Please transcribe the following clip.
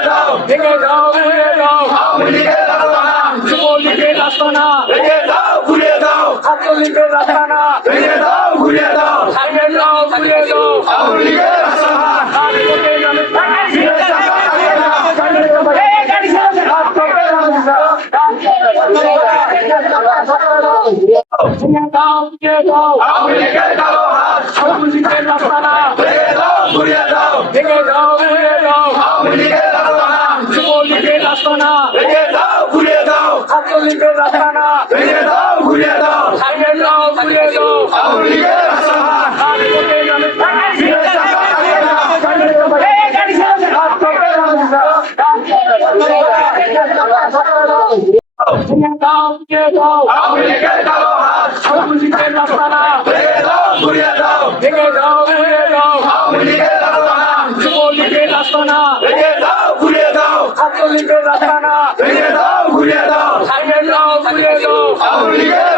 দাও ভেঙে দাও হাত ভেঙে দাও হাত যুবলীগের রাস্তানা ভেঙে দাও ঘুরিয়ে দাও ভেঙে দাও ঘুরিয়ে দাও ভেঙে দাও ভেঙে দাও আওয়ামী লীগের রাস্তাঘাট রাজপথে নামে ফিরে তাকাও থাকে না। ভেঙে দাও ভেঙে দাও হাত সবুজের রাস্তানা ভেঙে দাও ঘুরিয়ে দাও ভেঙে দাও ভেঙে দাও আওয়ামী লীগের কালো হাত যুবলীগের রাস্তানা ভেঙে দাও ঘুরিয়ে দাও ছাত্রলীগের রাস্তানা ভেঙে দাও ঘুরিয়ে দাও ভেঙে দাও ভেঙে দাও আওয়ামী লীগের রাস্তাঘাট রাজপথে নামে ফিরে তাকাও থাকে না। ঘুরিয়ে দাও ভেঙে দাও ঘুরিয়ে দাও আওয়ামীকে রাস্তানা যুবলীগের রাস্তানা ভেঙে দাও ঘুরিয়ে দাও ছাত্রলীগের রাস্তানা ভেঙে দাও ঘুরিয়ে দাও সাইডে দাও ঘুরিয়ে দাও আওয়ামীকে